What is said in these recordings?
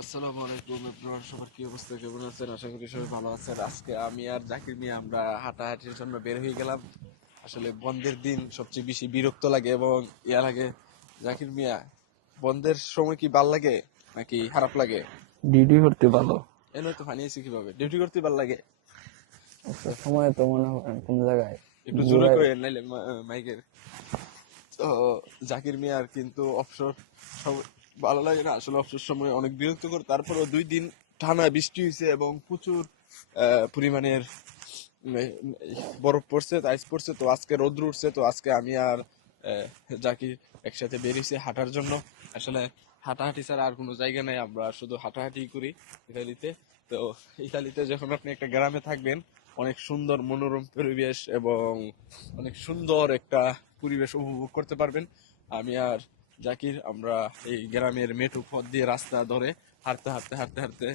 আসসালামু আলাইকুম আপনারা সবার কি অবস্থা কেমন আছেন? আশা করি সবাই ভালো আছেন। আজকে আমি আর জাকির মিয়া আমরা হাঁটাহাঁটির জন্য বের হয়ে গেলাম। আসলে বন্ধের দিন সবচেয়ে বেশি বিরক্ত লাগে এবং ইয়া লাগে। জাকির মিয়া বন্ধের সময় কি ভালো লাগে নাকি খারাপ লাগে? ডিউটি করতে ভালো। এলো তো ফানিয়েছি কীভাবে? ডিউটি করতে ভালো লাগে? একটা সময় তো মনে করেন কোন জায়গায়? একটু জোরে করে নাইলে মাইকের। তো জাকির মিয়ার কিন্তু অবসর সব ভালো লাগে না। আসলে অবসর সময় অনেক বিরক্তিকর। তারপরও দুই দিন টানা বৃষ্টি হয়েছে এবং প্রচুর পরিমাণের বরফ পড়ছে আইস পড়ছে। তো আজকে রোদ্র উঠছে, তো আজকে আমি আর জাকির একসাথে বেরিয়েছি হাঁটার জন্য। আসলে হাঁটাহাঁটি ছাড়া আর কোনো জায়গা নেই, আমরা শুধু হাঁটাহাঁটি করি ইতালিতে। তো ইতালিতে যখন আপনি একটা গ্রামে থাকবেন, অনেক সুন্দর মনোরম পরিবেশ এবং অনেক সুন্দর একটা পরিবেশ উপভোগ করতে পারবেন। আমি আর জাকির আমরা এই গ্রামের মেঠু পথ দিয়ে রাস্তা ধরে হাঁটতে হাঁটতে হাঁটতে হাঁটতে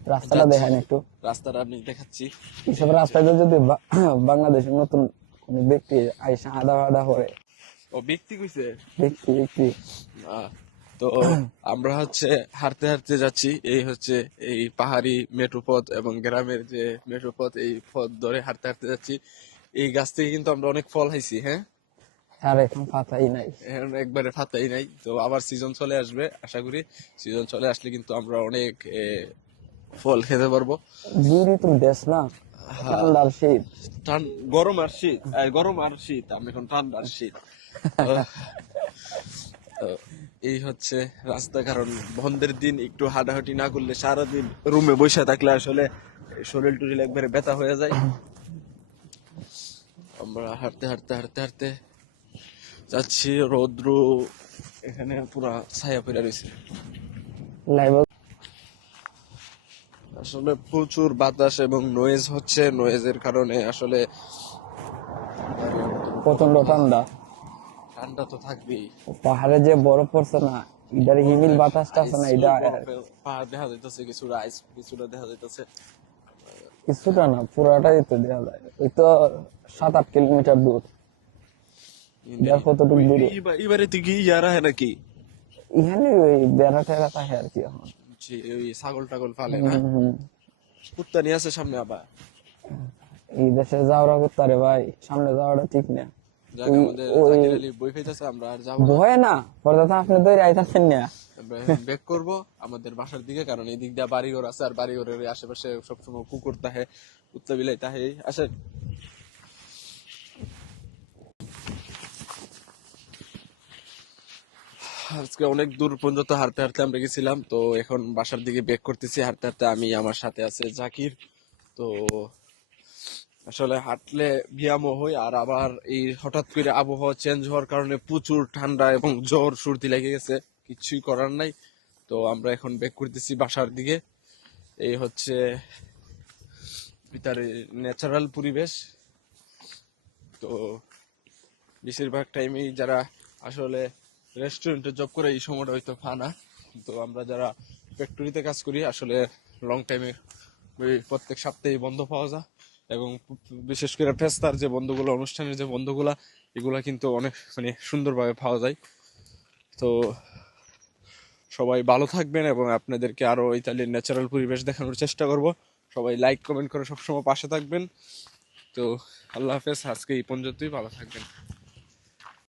রাস্তাটা দেখেন একটু। রাস্তাটা আমি দেখাচ্ছি। এসব রাস্তাতে যদি বাংলাদেশের নতুন কোন ব্যক্তি আইসা আদা ফাদা করে। ও ব্যক্তি কইছে? ব্যক্তি ব্যক্তি। তো আমরা হচ্ছে হাঁটতে হাঁটতে যাচ্ছি। এই হচ্ছে এই পাহাড়ি মেঠো পথ এবং গ্রামের যে মেঠো পথ এই পথ ধরে হাঁটতে হাঁটতে যাচ্ছি। এই গাছ থেকে কিন্তু আমরা অনেক ফল খাইছি হ্যাঁ? আর এখন পাতাই নাই। এখন একবারে ফাতাই নাই। তো আবার সিজন চলে আসবে আশা করি। সিজন চলে আসলে কিন্তু আমরা অনেক ফল খেতে পারব। দুই ঋতুর দেশ না ঠান্ডার শীত। গরম আর শীত গরম আর শীত আমি এখন ঠান্ডা আর শীত এই হচ্ছে রাস্তা কারণ। বন্ধের দিন একটু হাঁটাহাঁটি না করলে সারাদিন রুমে বসে থাকলে আসলে শরীর টরিল একবারে ব্যথা হয়ে যায়। আমরা হাঁটতে হাঁটতে হাঁটতে হাঁটতে যাচ্ছি রৌদ্র এখানে পুরা ছায়া পড়ে রয়েছে। আসলে প্রচুর বাতাস এবং নয়েজ হচ্ছে নয়েজের কারণে আসলে প্রচণ্ড ঠান্ডা। ঠান্ডা তো থাকবেই। পাহাড়ে যে বরফ পড়ছে না ইদার হিমিল বাতাসটা আছে না এটা পাহাড় দেখা যাইতেছে কিছুটা আইস কিছুটা দেখা যাইতেছে। কিছুটা না পুরাটাই তো দেওয়া যায়। ওই তো সাত আট কিলোমিটার দূর। দেখ কতটুকু দূরে এবারে তুই কি ইয়ারা হ্যাঁ নাকি এখানে ওই বেড়া টেরা থাকে আর কি এখন ওই ছাগল টাগল না। কুত্তা নিয়ে আছে সামনে আবার এই দেশে যাওয়ার করতে ভাই সামনে যাওয়াটা ঠিক না না ভয় না পরে আপনি দৌড়ে আইতাছেন না ব্যাক করব আমাদের বাসার দিকে কারণ এই দিক দিয়ে বাড়ি ঘর আছে আর বাড়ি ঘরের আশেপাশে সবসময় কুকুর তাহে কুত্তা বিলাই তাহে আসেন আজকে অনেক দূর পর্যন্ত হাঁটতে হাঁটতে আমরা গেছিলাম। তো এখন বাসার দিকে বেক করতেছি, হাঁটতে হাঁটতে আমি আমার সাথে আছে জাকির। তো আসলে হাঁটলে ব্যায়ামও হয় আর আবার এই হঠাৎ করে আবহাওয়া চেঞ্জ হওয়ার কারণে প্রচুর ঠান্ডা এবং জ্বর, সর্দি লেগে গেছে। কিছুই করার নাই। তো আমরা এখন বেক করতেছি বাসার দিকে। এই হচ্ছে ভিতরে ন্যাচারাল পরিবেশ। তো বেশিরভাগ টাইমেই যারা আসলে রেস্টুরেন্টে জব করে এই সময়টা হয়তো ফানা তো আমরা যারা ফ্যাক্টরিতে কাজ করি, আসলে লং টাইমে প্রত্যেক সপ্তাহে বন্ধ পাওয়া যায় এবং বিশেষ করে ফেস্তার যে বন্ধগুলো, অনুষ্ঠানের যে বন্ধগুলা, এগুলো কিন্তু অনেক মানে সুন্দরভাবে পাওয়া যায়। তো সবাই ভালো থাকবেন এবং আপনাদেরকে আরও ইতালির ন্যাচারাল পরিবেশ দেখানোর চেষ্টা করব। সবাই লাইক কমেন্ট করে সবসময় পাশে থাকবেন। তো আল্লাহ হাফেজ, আজকে এই পর্যন্তই, ভালো থাকবেন।